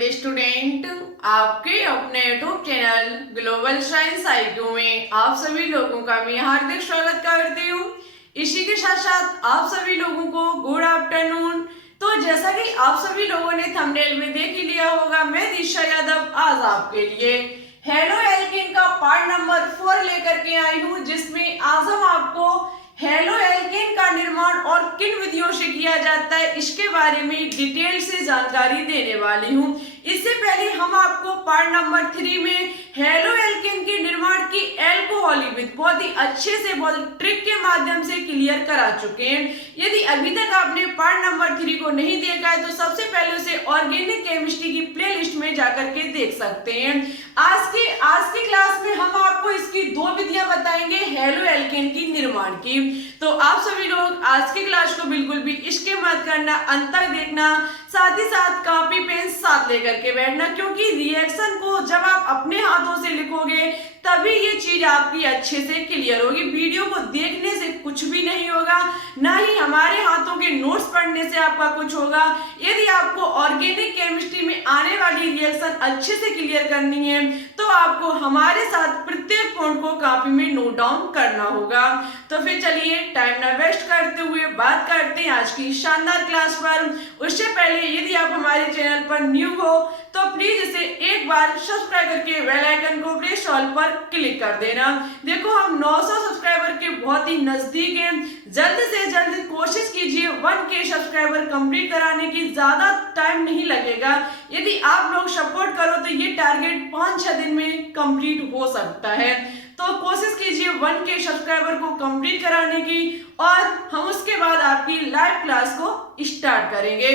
Dear student, आपके अपने YouTube channel global science IQ में आप सभी लोगों का मैं हार्दिक स्वागत करती हूँ। इसी के साथ साथ आप सभी लोगों को गुड आफ्टरनून। तो जैसा कि आप सभी लोगों ने थंबनेल में देख ही लिया होगा, मैं दिशा यादव आज आपके लिए हेलो एल्केन का पार्ट नंबर 4 लेकर के आई हूँ, जिसमें आज हम आपको हेलो एल्केन का निर्माण और किन विधियों से किया जाता है इसके बारे में डिटेल से जानकारी देने वाली हूँ। इससे पहले हम आपको पार्ट नंबर 3 में हेलो एल्केन के निर्माण की एल्कोहलिक विधि बहुत ही अच्छे से बहुत ट्रिक के माध्यम से क्लियर करा चुके हैं। यदि अभी तक आपने पार्ट नंबर 3 को नहीं देखा है तो सबसे पहले उसे ऑर्गेनिक केमिस्ट्री की प्लेलिस्ट में जाकर के देख सकते हैं। आज की क्लास में हम आपको इसकी 2 विधियां बताएंगे हेलो एल्केन की निर्माण की। तो आप सभी लोग आज की क्लास को बिल्कुल भी इसके मत करना, अंत तक देखना, साथ ही साथ कॉपी पेन साथ लेकर के बैठना, क्योंकि रिएक्शन को जब आप अपने हाथों से लिखोगे तभी ये चीज आपकी अच्छे से क्लियर होगी। वीडियो को देखने से कुछ भी नहीं होगा, ना ही हमारे हाथों के नोट्स पढ़ने से आपका कुछ होगा। यदि आपको ऑर्गेनिक केमिस्ट्री में आने वाली रिएक्शन अच्छे से क्लियर करनी है तो आपको हमारे साथ प्रत्येक पॉइंट को कॉपी में नोट डाउन करना होगा। तो फिर चलिए टाइम ना वेस्ट करते हुए बात करते हैं आज की शानदार क्लास पर। उससे पहले यदि आप हमारे चैनल पर न्यू हो तो प्लीज इसे एक बार सब्सक्राइब करके बेल आइकन को प्रेस ऑल पर क्लिक कर देना। देखो हम 900 सब्सक्राइबर के बहुत ही नजदीक हैं। जल्द से जल्द कोशिश कीजिए 1K सब्सक्राइबर कंप्लीट कराने की, ज्यादा टाइम नहीं लगेगा। यदि आप लोग सपोर्ट करो तो ये टारगेट 5-6 दिन में कंप्लीट हो सकता है। तो कोशिश कीजिए 1K सब्सक्राइबर को कंप्लीट कराने की और हम उसके बाद आपकी लाइव क्लास को स्टार्ट करेंगे।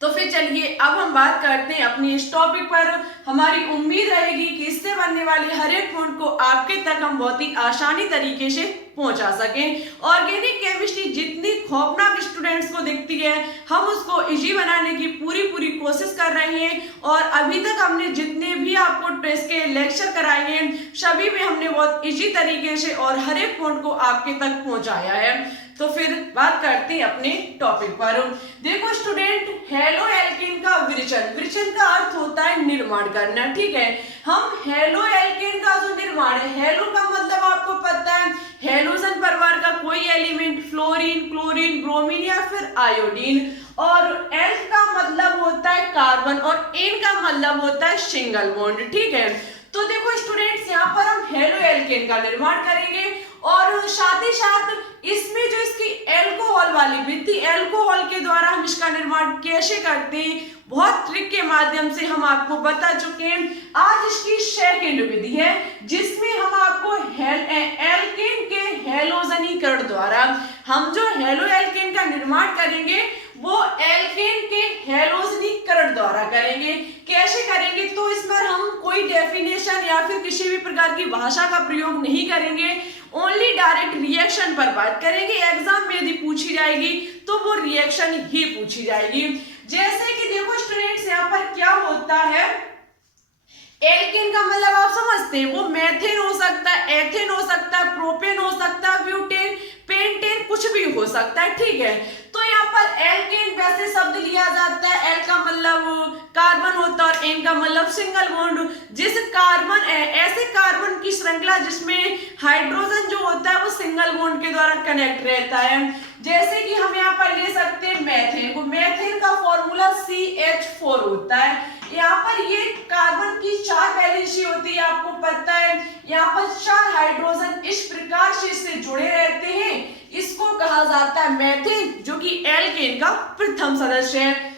तो फिर चलिए अब हम बात करते हैं अपनी इस टॉपिक पर। हमारी उम्मीद रहेगी कि इससे बनने वाले हर एक पॉइंट को आपके तक हम बहुत ही आसानी तरीके से पहुंचा सकें। ऑर्गेनिक केमिस्ट्री जितनी खौफनाक स्टूडेंट्स को दिखती है, हम उसको इजी बनाने की पूरी कोशिश कर रहे हैं। और अभी तक हमने जितने भी आपको टेस्ट के लेक्चर कराए हैं सभी में हमने बहुत इजी तरीके से और हर एक पॉइंट को आपके तक पहुंचाया है। तो फिर बात करते हैं अपने टॉपिक पर। देखो स्टूडेंट, हेलो एल्केन का विरचन का अर्थ होता है निर्माण करना, ठीक है। हम हेलो एल्केन का जो निर्माण है, हेलो का मतलब आपको पता है हेलोजन परिवार का कोई एलिमेंट, फ्लोरीन, क्लोरीन, ब्रोमीन या फिर आयोडीन। और एल का मतलब होता है कार्बन और एन का मतलब होता है सिंगल बॉन्ड, ठीक है। तो देखो स्टूडेंट्स, यहाँ पर हम हेलो एल्केन का निर्माण करेंगे और साथ ही साथ इसमें जो इसकी एल्कोहल वाली विधि, एल्कोहल के द्वारा हम इसका निर्माण कैसे करते हैं बहुत ट्रिक के माध्यम से हम आपको बता चुके हैं। आज इसकी सेकंड विधि है जिसमें हम आपको एल्केन के हेलोजनीकरण द्वारा हम जो हेलो एल्केन का निर्माण करेंगे वो एल्केन के हेलोजनीकरण द्वारा करेंगे। कैसे करेंगे तो इस पर हम कोई डेफिनेशन या फिर किसी भी प्रकार की भाषा का प्रयोग नहीं करेंगे, ओनली डायरेक्ट रिएक्शन पर बात करेंगे। एग्जाम में यदि पूछी जाएगी तो वो रिएक्शन ही पूछी जाएगी। जैसे कि देखो स्टूडेंट्स, यहाँ पर क्या होता है, एल्केन का मतलब आप समझते हैं, वो मेथेन हो सकता है, एथेन हो सकता है, प्रोपेन हो सकता है, ब्यूटेन, पेंटेन, कुछ भी हो सकता है, ठीक है। तो यहाँ पर एल्केन वैसे शब्द लिया जाता है, एल का मतलब कार्बन होता है और एन का मतलब सिंगल बॉन्ड। जिस कार्बन ऐसे कार्बन की श्रृंखला जिसमें हाइड्रोजन जो होता है वो सिंगल बॉन्ड के द्वारा कनेक्ट रहता है। जैसे कि हम यहाँ पर ले सकते हैं मैथेन को, मैथेन का फॉर्मूला CH4 होता है। यहाँ पर ये कार्बन की 4 वैलेंसी होती है, आपको पता है। यहाँ पर 4 हाइड्रोजन इस प्रकार से इससे जुड़े रहते हैं, इसको कहा जाता है मैथेन, जो कि एल्केन का प्रथम सदस्य है।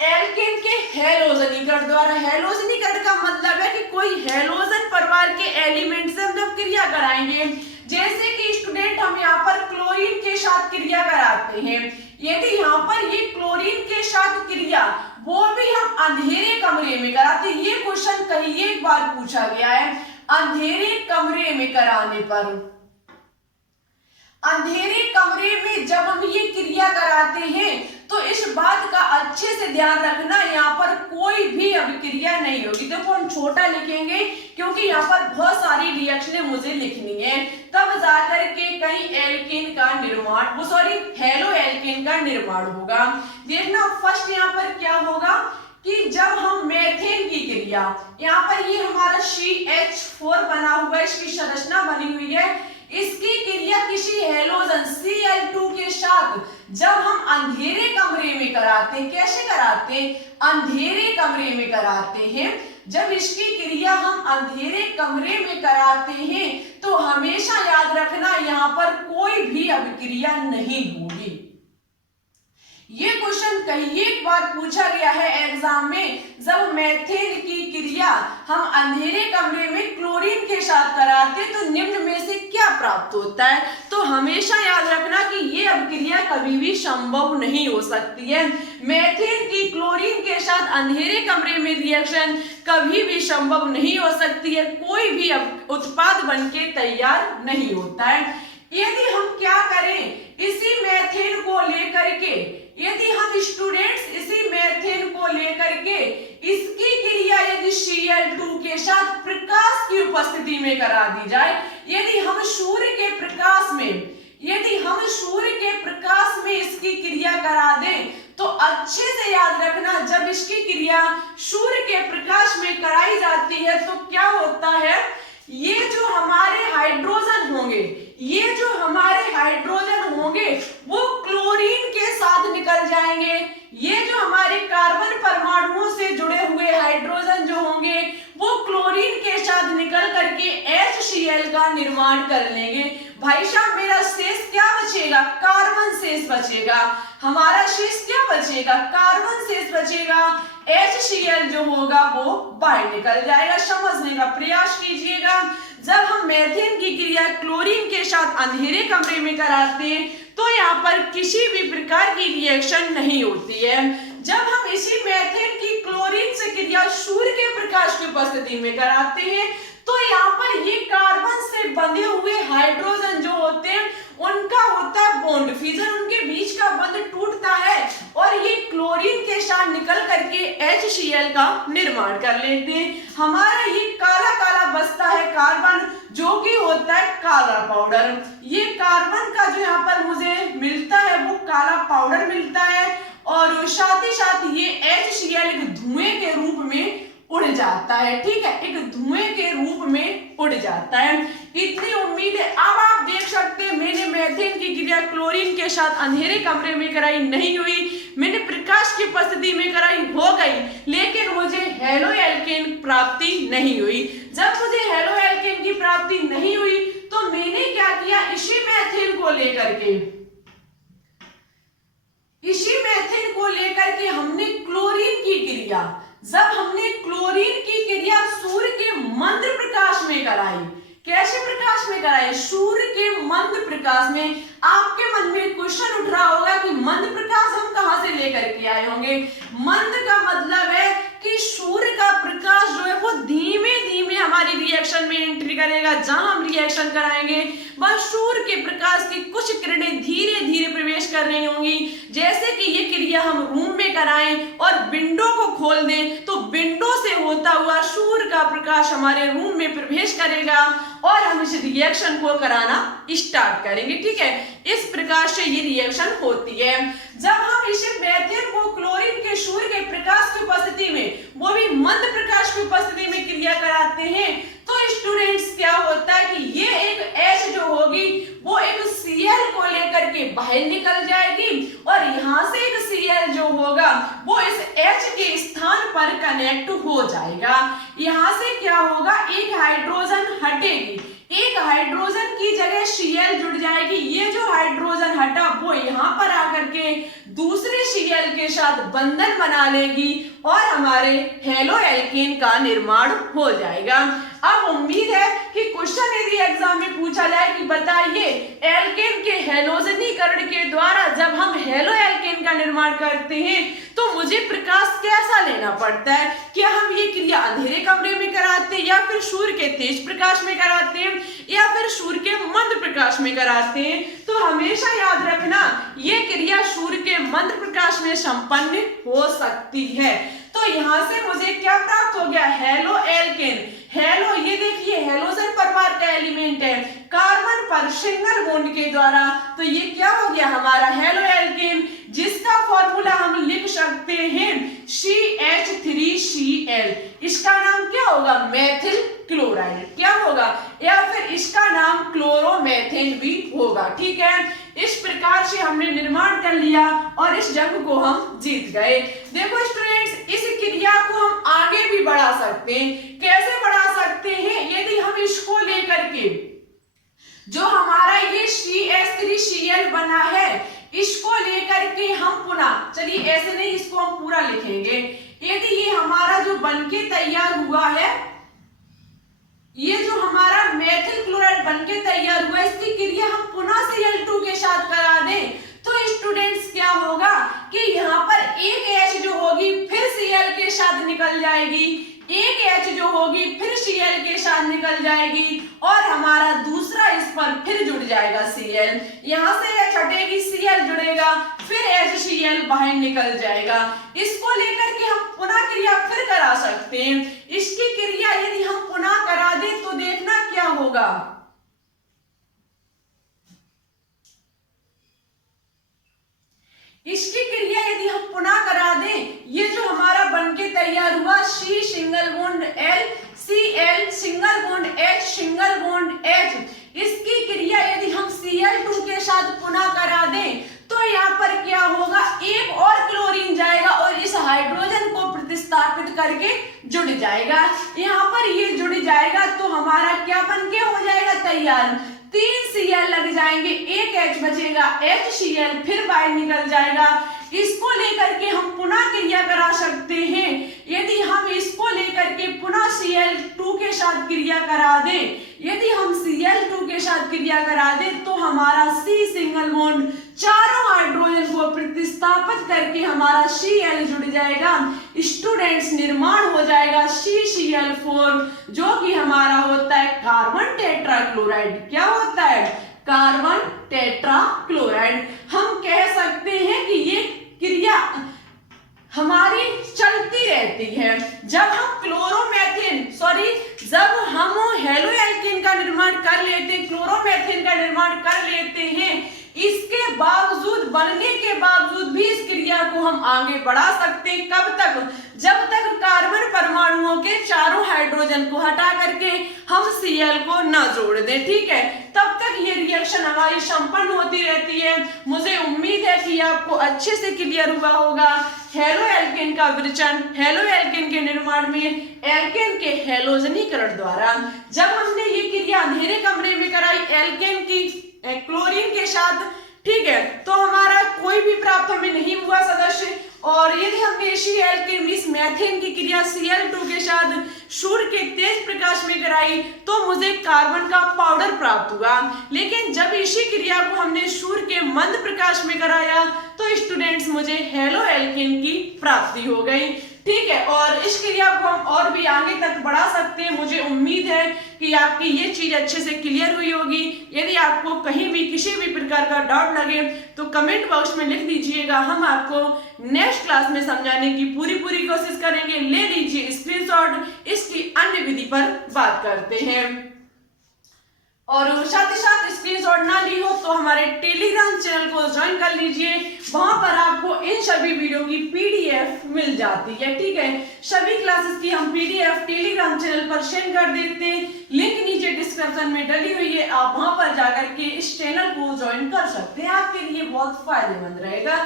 एल्केन के हेलोजनीकरण द्वारा, हेलोजनीकरण का मतलब है कि कोई हेलोजन परिवार के एलिमेंट से हम जब क्रिया कराएंगे, जैसे कि स्टूडेंट हम यहाँ पर क्लोरीन के साथ क्रिया कराते हैं, यदि यहाँ पर ये क्लोरीन के साथ क्रिया वो भी हम अंधेरे कमरे में कराते हैं। ये क्वेश्चन कहीं एक बार पूछा गया है, अंधेरे कमरे में कराने पर, अंधेरे कमरे में जब हम ये क्रिया कराते हैं तो इस बात का अच्छे से ध्यान रखना, यहाँ पर कोई भी अभिक्रिया नहीं होगी। देखो हम छोटा लिखेंगे क्योंकि यहाँ पर बहुत सारी रिएक्शनें मुझे लिखनी है, तब जाकर के कहीं एल्केन का निर्माण, वो सॉरी हेलो एल्केन का निर्माण होगा। देखना फर्स्ट यहाँ पर क्या होगा, कि जब हम मेथेन की क्रिया, यहाँ पर ये हमारा CH4 बना हुआ है, इसकी संरचना बनी हुई है, इसकी क्रिया किसी हैलोजन Cl2 के साथ जब हम अंधेरे कमरे में कराते हैं, कैसे कराते हैं, अंधेरे कमरे में कराते हैं, जब इसकी क्रिया हम अंधेरे कमरे में कराते हैं तो हमेशा याद रखना यहाँ पर कोई भी अभिक्रिया नहीं होगी। ये क्वेश्चन कई एक बार पूछा गया है एग्जाम में, जब मेथेन की क्रिया हम अंधेरे कमरे में क्लोरीन के साथ कराते तो निम्न में से क्या प्राप्त होता है। तो हमेशा याद रखना कि ये अभिक्रिया कभी भी संभव नहीं हो सकती है। मेथेन की क्लोरीन के साथ अंधेरे कमरे में रिएक्शन कभी भी संभव नहीं हो सकती है, कोई भी उत्पाद बनके तैयार नहीं होता है। यदि हम क्या करें, इसी मेथेन को लेकर के, यदि हम स्टूडेंट्स इसी मेथेन को लेकर के इसकी क्रिया यदि Cl2 के साथ प्रकाश की उपस्थिति में करा दी जाए, यदि हम सूर्य के प्रकाश में, यदि हम सूर्य के प्रकाश में इसकी क्रिया करा दें तो अच्छे से याद रखना, जब इसकी क्रिया सूर्य के प्रकाश में कराई जाती है तो क्या होता है, ये जो हमारे हाइड्रोजन होंगे, ये जो हमारे हाइड्रोजन होंगे वो क्लोरीन के साथ निकल जाएंगे। ये जो हमारे कार्बन परमाणुओं से जुड़े हुए हाइड्रोजन जो होंगे वो क्लोरीन के साथ निकल करके HCl का निर्माण कर लेंगे। भाई साहब मेरा शेष क्या बचेगा, कार्बन शेष बचेगा, हमारा शेष क्या बचेगा, कार्बन शेष बचेगा, HCl जो होगा वो बाहर निकल जाएगा। समझने का प्रयास कीजिएगा, जब हम मेथेन की क्रिया क्लोरीन के साथ अंधेरे कमरे में कराते हैं तो यहाँ पर किसी भी प्रकार की रिएक्शन नहीं होती है। जब हम इसी मेथेन की क्लोरीन से क्रिया सूर्य के प्रकाश की उपस्थिति में कराते हैं तो यहाँ पर ये कार्बन से बंधे हुए हाइड्रोजन जो होते हैं उनका होता है बॉन्ड फिजन, उनके बीच का बंध टूटता है और ये क्लोरीन के साथ निकल करके HCl का निर्माण कर लेते हैं। हमारा ये काला काला बचता है कार्बन जो कि होता है काला पाउडर। ये कार्बन का जो यहाँ पर मुझे मिलता है वो काला पाउडर मिलता है और साथ ही साथ ये HCl एक धुएं के रूप में उड़ जाता है। ठीक है, एक धुएं के रूप में उड़ जाता है। इतनी उम्मीद है। अब आप देख सकते हैं मैंने मेथेन की क्रिया क्लोरीन के साथ अंधेरे कमरे में कराई, नहीं हुई, मैंने प्रकाश की उपस्थिति में कराई, हो गई, लेकिन मुझे हेलो एल्केन प्राप्ति नहीं हुई। जब मुझे हेलो एल्केन की प्राप्ति नहीं हुई तो मैंने क्या किया, इसी मेथेन को लेकर के हमने क्लोरीन की क्रिया, जब हमने क्लोरीन की क्रिया सूर्य के मंद प्रकाश में कराई, कैसे प्रकाश में कराई, सूर्य के मंद प्रकाश में। आपके मन में क्वेश्चन उठ रहा होगा कि मंद प्रकाश हम कहां से लेकर के आए होंगे। मंद का मतलब है कि सूर्य का प्रकाश जो है वो धीमे धीमे हमारी रिएक्शन में एंट्री करेगा। जहां हम रिएक्शन कराएंगे वह सूर्य के प्रकाश की कुछ किरणें धीरे धीरे प्रवेश कर रही होंगी। जैसे कि ये क्रिया हम रूम में कराएं और विंडो को खोल दें तो विंडो से होता हुआ सूर्य का प्रकाश हमारे रूम में प्रवेश करेगा और हम इस रिएक्शन को कराना स्टार्ट करेंगे। ठीक है, इस प्रकार से ये रिएक्शन होती है। जब हम इसे मेथेन को क्लोरीन के सूर्य के प्रकाश की उपस्थिति में, वो भी मंद प्रकाश की उपस्थिति में क्रिया कराते हैं तो स्टूडेंट्स क्या होता है कि ये एक H जो होगी वो एक Cl को लेकर के बाहर निकल जाएगी और यहाँ से एक Cl जो होगा वो इस H के स्थान पर कनेक्ट हो जाएगा। यहाँ से क्या होगा, एक हाइड्रोजन हटेगी, एक हाइड्रोजन की जगह Cl जुड़ जाएगी। ये जो हाइड्रोजन हटा वो यहाँ पर आकर के दूसरे Cl के साथ बंधन बना लेगी और हमारे हेलो एल्केन का निर्माण हो जाएगा। अब उम्मीद है कि क्वेश्चन यदि एग्जाम में पूछा जाए कि बताइए एल्केन के हेलोजनीकरण के द्वारा जब हम हेलो एल्केन का निर्माण करते हैं तो मुझे प्रकाश कैसा लेना पड़ता है, क्या हम ये क्रिया अंधेरे कमरे में कराते हैं या फिर सूर्य के तेज प्रकाश में कराते हैं या फिर सूर्य के मंद प्रकाश में कराते हैं। तो हमेशा याद रखना ये क्रिया सूर्य के मंद प्रकाश में संपन्न हो सकती है। तो यहाँ से मुझे क्या प्राप्त हो गया, हेलो एल्केन। हेलो, ये देखिए हेलोजन परिवार का एलिमेंट है कार्बन पर सिंगल बॉन्ड के द्वारा, तो ये क्या हो गया हमारा हेलो एल्केन, जिसका फॉर्मूला हम लिख सकते हैं CH3Cl, इसका नाम क्या होगा? Methyl chloride. क्या होगा? या फिर इसका नाम क्लोरोमेथेन भी होगा। ठीक है, इस प्रकार से हमने निर्माण कर लिया और इस जंग को हम जीत गए। देखो स्टूडेंट्स, इस क्रिया को हम आगे भी बढ़ा सकते हैं। कैसे बढ़ा सकते हैं? यदि हम इसको लेकर के जो हमारा ये CH3Cl बना है, इसको लेकर के हम पुनः, चलिए ऐसे नहीं, इसको हम पूरा लिखेंगे। यदि ये हमारा जो बनके तैयार हुआ है, ये जो हमारा मेथिल क्लोराइड बनके तैयार हुआ है, इसकी क्रिया हम पुनः Cl2 के साथ करा दें तो स्टूडेंट्स क्या होगा कि यहाँ पर एक H जो होगी फिर Cl के साथ निकल जाएगी, एक H जो होगी फिर Cl के साथ निकल जाएगी और हमारा दूसरा इस पर फिर जुड़ जाएगा Cl। यहाँ से H हटेगी, Cl जुड़ेगा, फिर HCl बाहर निकल जाएगा। इसको लेकर के हम पुनः क्रिया फिर करा सकते हैं। इसकी क्रिया यदि हम पुनः करा दें तो देखना क्या होगा। इसकी क्रिया यदि हम पुनः करा दें, ये जो हमारा बनके तैयार हुआ C single bond L, Cl single bond H, single bond H, इसकी क्रिया यदि हम Cl2 के साथ पुनः करा दें तो यहाँ पर क्या होगा, एक और क्लोरीन जाएगा और इस हाइड्रोजन को प्रतिस्थापित करके जुड़ जाएगा। यहाँ पर ये जुड़ जाएगा तो हमारा क्या बनके हो जाएगा तैयार, 3 Cl लग जाएंगे, एक H बचेगा, HCl फिर बाहर निकल जाएगा। इसको लेकर के हम पुनः क्रिया करा सकते हैं। यदि हम इसको लेकर के पुनः Cl2 के साथ क्रिया करा दें, यदि हम Cl2 के साथ क्रिया करा दें तो हमारा C सिंगल बॉन्ड चारों हाइड्रोजन को प्रतिस्थापित करके हमारा Cl जुड़ जाएगा। स्टूडेंट्स, निर्माण हो जाएगा CCl4, जो कि हमारा होता है कार्बन टेट्राक्लोराइड। क्या होता है? Carbon tetrachloride. हम कह सकते हैं कि ये क्रिया हमारी चलती रहती है। जब हम हेलो एल्केन का निर्माण कर लेते हैं, क्लोरोमेथेन का निर्माण कर लेते हैं, इसके बावजूद, बनने के बावजूद भी इस क्रिया को हम आगे बढ़ा सकते हैं। कब तक? जब तक कार्बन परमाणुओं के चारों हाइड्रोजन को हटा करके हम Cl को ना जोड़ दें। ठीक है, तब तक ये रिएक्शन हमारी संपन्न होती रहती है। मुझे उम्मीद है कि आपको अच्छे से क्लियर हुआ होगा हेलो एल्केन का विरचन, हेलो एल्केन के निर्माण में एल्केन के हैलोजनीकरण द्वारा। जब हमने ये क्रिया अंधेरे कमरे में कराई एल्केन की क्लोरीन के साथ, ठीक है, तो हमारा कोई भी प्राप्त हमें नहीं हुआ सदस्य। और यदि हमने इसी एल्केन इस मेथेन की क्रिया Cl2 के साथ सूर्य के तेज प्रकाश में कराई तो मुझे कार्बन का पाउडर प्राप्त हुआ। लेकिन जब इसी क्रिया को हमने सूर्य के मंद प्रकाश में कराया तो स्टूडेंट्स मुझे हेलो एल्केन की प्राप्ति हो गई। ठीक है, और इस क्रिया को हम और भी आगे तक बढ़ा सकते हैं। मुझे उम्मीद है कि आपकी ये चीज अच्छे से क्लियर हुई होगी। यदि आपको कहीं भी किसी भी प्रकार का डाउट लगे तो कमेंट बॉक्स में लिख दीजिएगा, हम आपको नेक्स्ट क्लास में समझाने की पूरी कोशिश करेंगे। ले लीजिए स्क्रीनशॉट, इसकी अन्य विधि पर बात करते हैं। और साथ ही साथ स्क्रीनशॉट ना ली हो तो हमारे टेलीग्राम चैनल को ज्वाइन कर लीजिए, वहां पर आपको इन सभी वीडियो की PDF मिल जाती है। ठीक है, सभी क्लासेस की हम PDF टेलीग्राम चैनल पर सेंड कर देते हैं। लिंक नीचे डिस्क्रिप्शन में डली हुई है, आप वहां पर जाकर के इस चैनल को ज्वाइन कर सकते हैं। आपके लिए बहुत फायदेमंद रहेगा।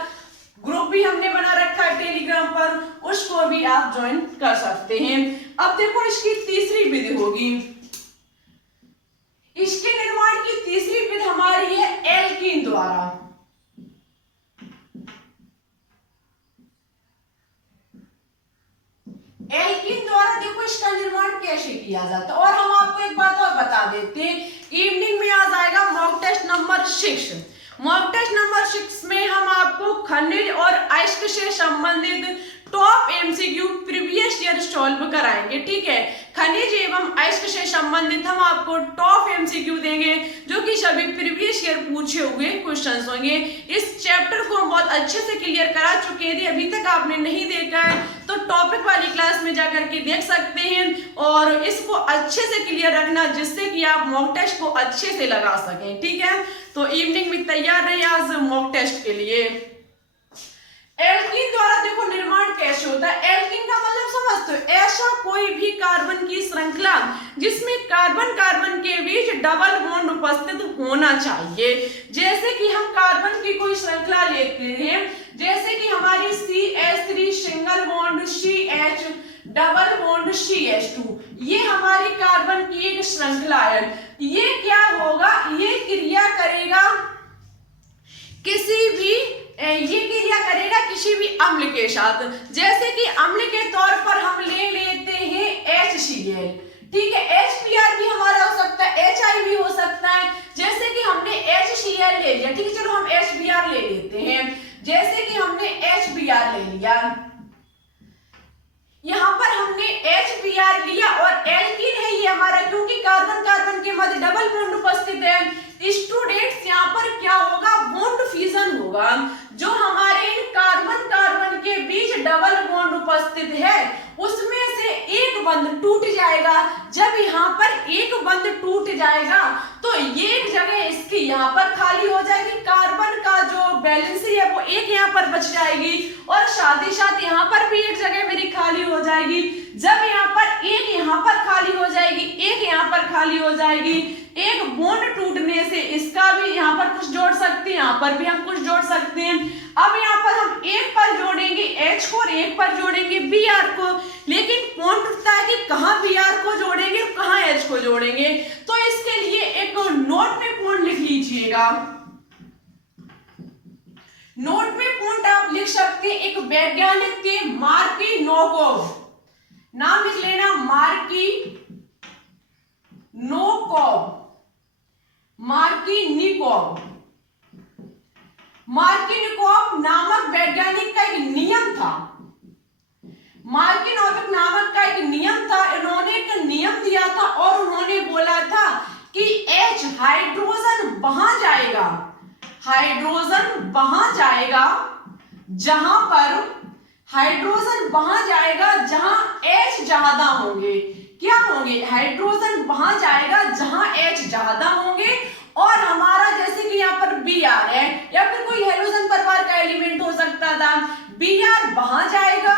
ग्रुप भी हमने बना रखा है टेलीग्राम पर, उसको भी आप ज्वाइन कर सकते हैं। अब देखो, इसकी तीसरी विधि होगी। इसके निर्माण की तीसरी विधि हमारी है एल्कीन द्वारा। एल्कीन द्वारा देखो इसका निर्माण कैसे किया जाता है। और हम आपको एक बात और बता देते हैं, इवनिंग में आ जाएगा mock test number 6। Mock test number 6 में हम आपको खनिज और अयस्क से संबंधित top MCQ previous year solve कराएंगे। ठीक है, खनिज एवं अयस्क से संबंधित हम आपको टॉप MCQ देंगे, जो कि सभी प्रीवियस ईयर पूछे हुए क्वेश्चंस होंगे। इस चैप्टर को हम बहुत अच्छे से क्लियर करा चुके हैं। यदि अभी तक आपने नहीं देखा है तो टॉपिक वाली क्लास में जाकर के देख सकते हैं और इसको अच्छे से क्लियर रखना, जिससे कि आप मॉक टेस्ट को अच्छे से लगा सकें। ठीक है, तो इवनिंग में तैयार रहिए आज मॉक टेस्ट के लिए। एल्कीन द्वारा देखो निर्माण कैसे होता है। एल्कीन का मतलब समझते हो, ऐसा कोई भी कार्बन की श्रृंखला जिसमें कार्बन कार्बन के बीच डबल बॉन्ड उपस्थित होना चाहिए। जैसे कि हम कार्बन की कोई श्रृंखला लेते हैं, जैसे कि हमारी CH3 single bond CH double bond CH2, ये हमारी कार्बन की एक श्रृंखला है। ये क्या होगा, ये क्रिया करेगा किसी भी अम्ल के साथ। जैसे कि अम्ल के तौर पर हम ले लेते हैं HCl, ठीक है। HBr भी हमारा हो सकता है, HI भी हो सकता है। जैसे कि हमने HCl ले लिया, ठीक है, चलो हम HBr ले लेते हैं। जैसे कि हमने HBr ले लिया, यहाँ पर हमने HBr लिया और एल्कीन है ये हमारा, क्योंकि कार्बन कार्बन के मध्य डबल बॉन्ड उपस्थित है। स्टूडेंट्स यहाँ पर क्या होगा, बॉन्ड फ्यूजन होगा। जो हमारे इन कार्बन कार्बन के बीच डबल बॉन्ड उपस्थित है उसमें से एक बंध टूट जाएगा। जब यहाँ पर एक बंध टूट जाएगा तो ये जगह इसकी यहाँ पर खाली हो जाएगी, कार्बन का जो वैलेंसी है वो एक यहाँ पर बच जाएगी और साथ ही साथ यहाँ पर भी एक जगह मेरी खाली हो जाएगी। जब यहाँ पर एक यहाँ पर खाली हो जाएगी, एक यहाँ पर खाली हो जाएगी, एक बॉन्ड टूटने से इसका भी यहाँ पर कुछ जोड़ सकते हैं, यहाँ पर भी हम कुछ जोड़ सकते हैं। अब यहाँ पर हम एक पर जोड़ेंगे H को और एक पर जोड़ेंगे Br को, लेकिन पॉइंट उठता है कि कहाँ Br को जोड़ेंगे और कहाँ H को जोड़ेंगे। तो इसके लिए एक नोट में पॉइंट लिख लीजिएगा। नोट में पॉइंट आप लिख सकते हैं, एक वैज्ञानिक थे मार्किनोकोव, नाम लिख लेना मार्किनोकोव नामक वैज्ञानिक का एक नियम था। मार्किनोव नामक का एक नियम था, इन्होंने एक नियम दिया था और उन्होंने बोला था कि H हाइड्रोजन वहां जाएगा, हाइड्रोजन वहां जाएगा जहां पर हाइड्रोजन वहां जाएगा जहां H ज्यादा होंगे। क्या होंगे, हाइड्रोजन वहां जाएगा जहां H ज्यादा होंगे और हमारा जैसे कि यहाँ पर Br है या फिर कोई हेलोजन परिवार का एलिमेंट हो सकता था, Br वहां जाएगा,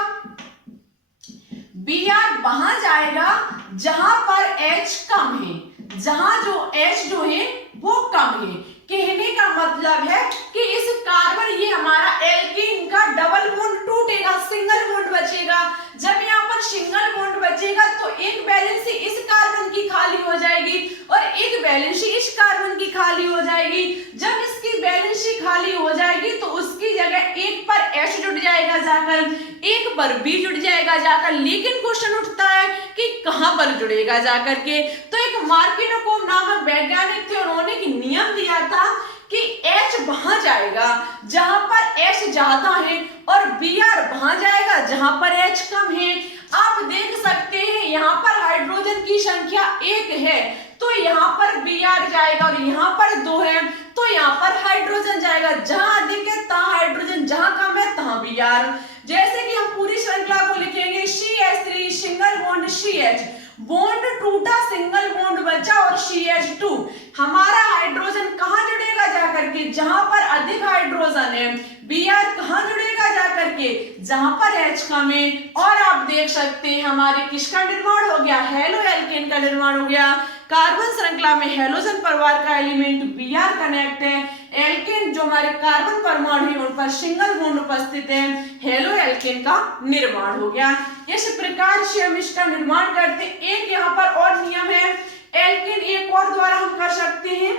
Br वहां जाएगा जहां पर H कम है, जहां जो H जो है वो कम है। कहने का मतलब है कि इस कार्बन, ये हमारा एल्कीन का डबल बॉन्ड टूटेगा, सिंगल बॉन्ड बचेगा। जब यहाँ पर सिंगल बॉन्ड बचेगा तो एक वैलेंसी इस कार्बन की खाली हो जाएगी और एक वैलेंसी इस कार्बन की खाली हो जाएगी। जब इसकी वैलेंसी खाली हो जाएगी तो उसकी जगह एक पर H जुड़ जाएगा जाकर, एक पर B जुड़ जाएगा जाकर। लेकिन क्वेश्चन उठता है कि कहां पर जुड़ेगा जाकर के। तो एक मार्किनोकोव नामक वैज्ञानिक थे, उन्होंने एक नियम दिया था कि H वहां जाएगा जहां पर H ज्यादा है और Br वहां जाएगा जहां पर H कम है। आप देख सकते हैं यहाँ पर हाइड्रोजन की संख्या 1 है तो यहाँ पर Br जाएगा और यहाँ पर 2 है तो यहाँ पर हाइड्रोजन जाएगा। जहां अधिक है तहां हाइड्रोजन, जहां कम है तहां Br। जैसे कि हम पूरी श्रृंखला को लिखेंगे, CH3 single bond CH, bond टूटा सिंगल बॉन्ड बचा और CH2, हमारा हाइड्रोजन कहां जुड़ेगा जाकर के, जहां पर अधिक हाइड्रोजन है। Br कहां जुड़ेगा जाकर के, जहां पर H कम है। और आप देख सकते हैं हमारे किसका निर्माण हो गया, हेलो एल्केन का निर्माण हो गया। कार्बन श्रृंखला में हेलोजन परिवार का एलिमेंट Br कनेक्ट है, एल्केन जो हमारे कार्बन परमाणु है उन पर सिंगल बॉन्ड उपस्थित है, हेलो एल्केन का निर्माण हो गया। इस प्रकार से हम इसका निर्माण करते हैं। एक यहाँ पर और नियम है, एल्केन एक और द्वारा हम कर सकते हैं,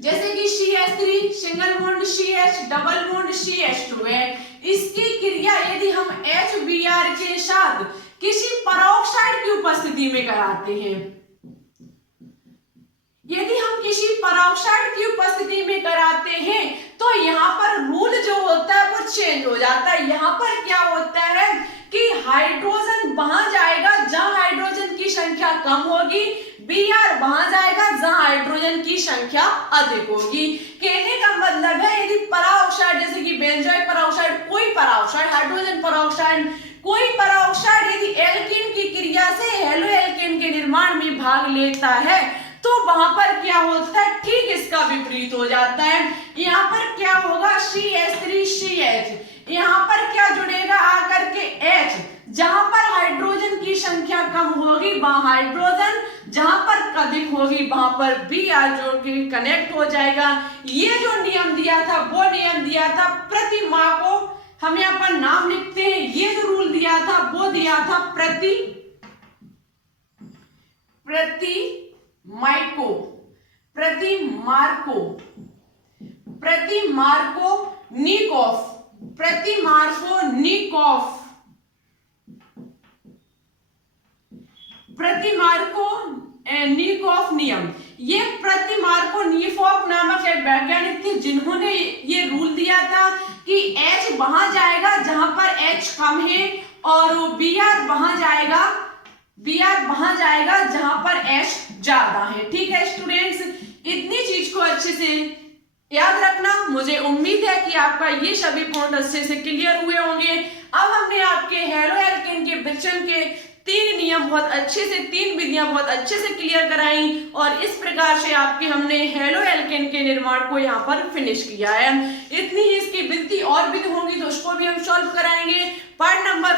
जैसे कि CH3 single bond CH double bond CH2 है। इसकी क्रिया यदि हम HBr के साथ किसी पेरोक्साइड की उपस्थिति में कराते हैं, यदि हम किसी पेरोक्साइड की उपस्थिति में कराते हैं तो यहाँ पर रूल जो होता है वो चेंज हो जाता है। यहाँ पर क्या होता है कि हाइड्रोजन वहां जाएगा जहां हाइड्रोजन की संख्या कम होगी, Br वहां जाएगा जहां हाइड्रोजन की संख्या अधिक होगी। कहने का मतलब है यदि पेरोक्साइड जैसे कि बेंजोइक पेरोक्साइड, कोई पेरोक्साइड, हाइड्रोजन पेरोक्साइड, कोई पेरोक्साइड यदि एल्कीन की क्रिया से हेलो एल्केन के निर्माण में भाग लेता है तो वहां पर क्या होता है, ठीक इसका विपरीत हो जाता है। यहाँ पर क्या होगा, CH3 CH, यहाँ पर क्या जुड़ेगा आकर के H, जहां पर हाइड्रोजन की संख्या कम होगी वहां हाइड्रोजन, जहां पर अधिक होगी वहां पर Br जोड़ के कनेक्ट हो जाएगा। ये जो नियम दिया था वो नियम दिया था प्रति माह को, हम यहाँ पर नाम लिखते हैं, ये जो रूल दिया था वो दिया था प्रति माइको, प्रति मार्को नियम। ये प्रति मार्को नामक एक वैज्ञानिक थे जिन्होंने ये रूल दिया था कि H वहां जाएगा जहां पर H कम है और Br वहां जाएगा जहां पर H ज्यादा है। ठीक है स्टूडेंट्स, इतनी चीज को अच्छे से याद रखना। मुझे उम्मीद है कि आपका ये सभी पॉइंट अच्छे से क्लियर हुए होंगे। अब हमने आपके हेलो एल्केन के विचलन के 3 नियम बहुत अच्छे से, 3 विधियां बहुत अच्छे से क्लियर कराई और इस प्रकार से आपके हमने हेलो एल्केन के निर्माण को यहाँ पर फिनिश किया है। इतनी ही इसकी विधि और विधि होंगी तो उसको भी हम सॉल्व कराएंगे पार्ट नंबर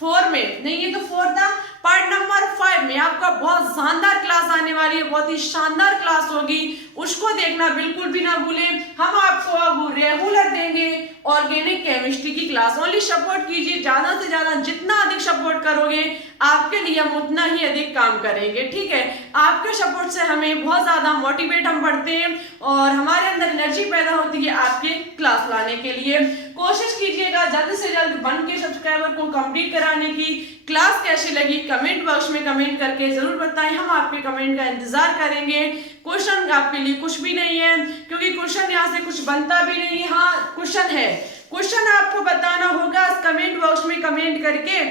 4 में, नहीं ये तो 4 था, पार्ट नंबर 5 में आपका बहुत शानदार क्लास आने वाली है, बहुत ही शानदार क्लास होगी, उसको देखना बिल्कुल भी ना भूलें। हम आपको अब रेगुलर देंगे ऑर्गेनिक केमिस्ट्री की क्लास। ओनली सपोर्ट कीजिए, ज्यादा से ज्यादा जितना अधिक सपोर्ट करोगे आपके लिए हम उतना ही अधिक काम करेंगे। ठीक है, आपके सपोर्ट से हमें बहुत ज्यादा मोटिवेट हम बढ़ते हैं और हमारे अंदर एनर्जी पैदा होती है आपके क्लास लाने के लिए। कोशिश कीजिएगा जल्द से जल्द 1K सब्सक्राइबर को कंप्लीट कराने की। क्लास कैसी लगी कमेंट बॉक्स में कमेंट करके जरूर बताएं, हम आपके कमेंट का इंतजार करेंगे। क्वेश्चन आपके लिए कुछ भी नहीं है क्योंकि क्वेश्चन यहाँ से कुछ बनता भी नहीं है। हाँ क्वेश्चन है, क्वेश्चन आपको बताना होगा कमेंट बॉक्स में कमेंट करके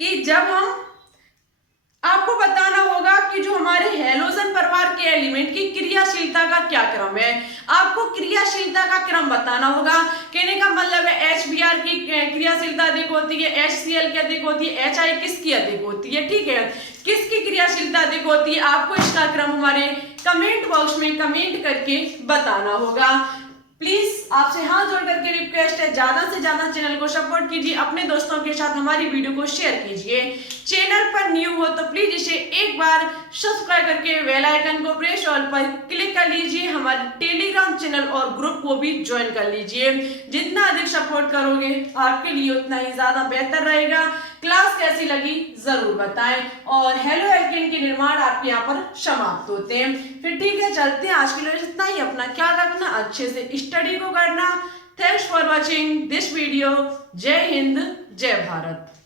कि जब हम आपको बताना होगा कि जो हमारे हैलोजन परिवार के एलिमेंट की क्रियाशीलता का क्या क्रम है। आपको क्रियाशीलता का क्रम बताना होगा। कहने का मतलब है HBr की क्रियाशीलता अधिक होती है, HCl की अधिक होती है, HI किसकी अधिक होती है। ठीक है, किसकी क्रियाशीलता अधिक होती है आपको इसका क्रम हमारे कमेंट बॉक्स में कमेंट करके बताना होगा। प्लीज आपसे हाथ जोड़ करके रिक्वेस्ट है, ज्यादा से ज्यादा चैनल को सपोर्ट कीजिए, अपने दोस्तों के साथ हमारी वीडियो को शेयर कीजिए। चैनल पर न्यू हो तो प्लीज इसे एक बार सब्सक्राइब करके बेल आइकन को प्रेस ऑल पर क्लिक कर लीजिए। हमारे टेलीग्राम चैनल और ग्रुप को भी ज्वाइन कर लीजिए। जितना अधिक सपोर्ट करोगे आपके लिए उतना ही ज्यादा बेहतर रहेगा। क्लास कैसी लगी जरूर बताएं और हेलो एल्केन के निर्माण आपके यहाँ पर समाप्त होते हैं। फिर ठीक है, चलते हैं। आज के लिए इतना ही। अपना ख्याल रखना, अच्छे से स्टडी को करना। Thanks for watching this video. जय हिंद, जय भारत।